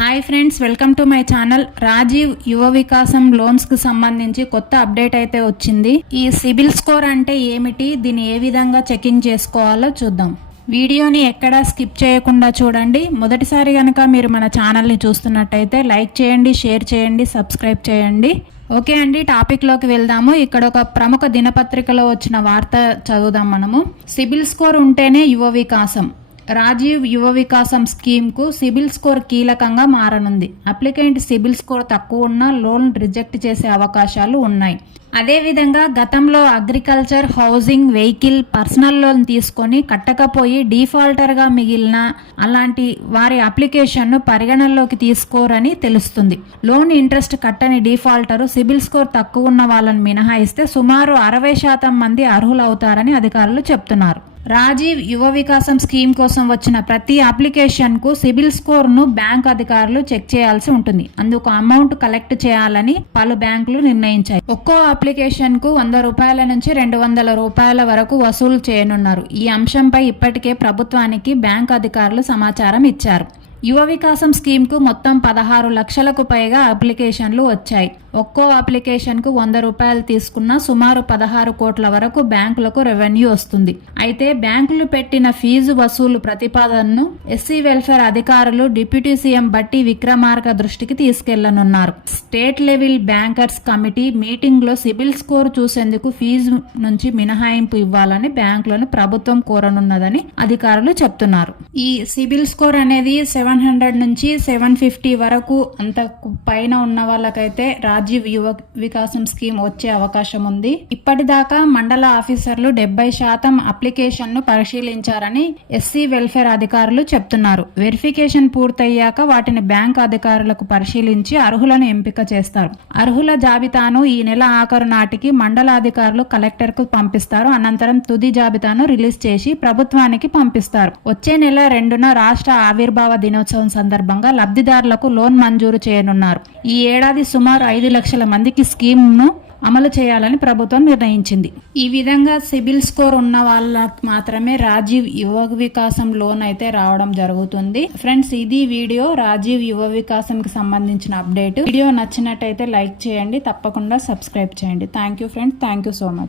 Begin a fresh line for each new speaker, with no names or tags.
Hi friends welcome to my channel. Rajiv Yuva Vikasam లోన్స్కు సంబంధించి కొత్త update అయితే వచ్చింది. ఈ సిబిల్ స్కోర్ అంటే ఏమిటి? దీన్ని ఏ విధంగా చెకింగ్ చేసుకోవాలో చూద్దాం. వీడియోని ఎక్కడా స్కిప్ చేయకుండా చూడండి. మొదటిసారి కనుక మీరు మన ఛానల్ని చూస్తున్నట్టయితే లైక్ చేయండి షేర్ చేయండి సబ్స్క్రైబ్ చేయండి. ఓకే అండి టాపిక్లోకి వెళ్దాము. ఇక్కడ ఒక ప్రముఖ దినపత్రికలో వచ్చిన వార్త చదువుదాం మనము. సిబిల్ స్కోర్ ఉంటేనే యువ వికాసం. రాజీవ్ యువ వికాసం స్కీమ్కు సిబిల్ స్కోర్ కీలకంగా మారనుంది. అప్లికెంట్ సిబిల్ స్కోర్ తక్కువ ఉన్న లోన్ రిజెక్ట్ చేసే అవకాశాలు ఉన్నాయి. అదేవిధంగా గతంలో agriculture housing vehicle personal loan తీసుకొని కట్టకపోయి డిఫాల్టర్గా మిగిలిన అలాంటి వారి అప్లికేషన్ను పరిగణనలోకి తీసుకోరని తెలుస్తుంది. లోన్ ఇంట్రెస్ట్ కట్టని డిఫాల్టరు సిబిల్ స్కోర్ తక్కువ ఉన్న వాళ్ళని మినహాయిస్తే సుమారు అరవై శాతం మంది అర్హులవుతారని అధికారులు చెప్తున్నారు. రాజీవ్ యువ వికాసం స్కీమ్ కోసం వచ్చిన ప్రతి అప్లికేషన్కు సిబిల్ స్కోర్ను బ్యాంక్ అధికారులు చెక్ చేయాల్సి ఉంటుంది. అందుకు అమౌంట్ కలెక్ట్ చేయాలని పలు బ్యాంకులు నిర్ణయించాయి. ఒక్కో అప్లికేషన్కు వంద రూపాయల నుంచి రెండు వందల రూపాయల వరకు వసూలు చేయనున్నారు. ఈ అంశంపై ఇప్పటికే ప్రభుత్వానికి బ్యాంక్ అధికారులు సమాచారం ఇచ్చారు. యువ వికాసం స్కీమ్కు మొత్తం పదహారు లక్షలకు పైగా అప్లికేషన్లు వచ్చాయి. ఒక్కో అప్లికేషన్కు వంద రూపాయలు తీసుకున్న సుమారు పదహారు కోట్ల వరకు బ్యాంకులకు రెవెన్యూ వస్తుంది. అయితే బ్యాంకులు పెట్టిన ఫీజు వసూలు ప్రతిపాదనను ఎస్సీ వెల్ఫేర్ అధికారులు డిప్యూటీ సీఎం బట్టి విక్రమార్క దృష్టికి తీసుకెళ్ళనున్నారు. స్టేట్ లెవెల్ బ్యాంకర్స్ కమిటీ మీటింగ్లో సిబిల్ స్కోర్ చూసేందుకు ఫీజు నుంచి మినహాయింపు ఇవ్వాలని బ్యాంకులను ప్రభుత్వం కోరనున్నదని అధికారులు చెప్తున్నారు. ఈ సిబిల్ స్కోర్ అనేది సెవెన్ హండ్రెడ్ నుంచి సెవెన్ ఫిఫ్టీ వరకు అంత పైన ఉన్న వాళ్ళకైతే రాజీవ్ యువ వికాసం స్కీమ్ వచ్చే అవకాశం ఉంది. ఇప్పటిదాకా మండల ఆఫీసర్లు డెబ్బై శాతం అప్లికేషన్ను పరిశీలించారని ఎస్సీ వెల్ఫేర్ అధికారులు చెప్తున్నారు. వెరిఫికేషన్ పూర్తయ్యాక వాటిని బ్యాంక్ అధికారులకు పరిశీలించి అర్హులను ఎంపిక చేస్తారు. అర్హుల జాబితాను ఈ నెల ఆఖరు నాటికి మండల అధికారులు కలెక్టర్కు పంపిస్తారు. అనంతరం తుది జాబితాను రిలీజ్ చేసి ప్రభుత్వానికి పంపిస్తారు. వచ్చే నెల రెండున రాష్ట్ర ఆవిర్భావ దినోత్సవం సందర్భంగా లబ్ధిదారులకు లోన్ మంజూరు చేయనున్నారు. ఈ ఏడాది సుమారు ఐదు లక్షల మందికి స్కీమ్ను అమలు చేయాలని ప్రభుత్వం నిర్ణయించింది. ఈ విధంగా సిబిల్ స్కోర్ ఉన్న వాళ్ళకి మాత్రమే రాజీవ్ యువ వికాసం లోన్ అయితే రావడం జరుగుతుంది. ఫ్రెండ్స్ ఇది వీడియో రాజీవ్ యువ వికాసం కి సంబంధించిన అప్డేట్. వీడియో నచ్చినట్టయితే లైక్ చేయండి తప్పకుండా సబ్స్క్రైబ్ చేయండి. Thank you friends thank you so much.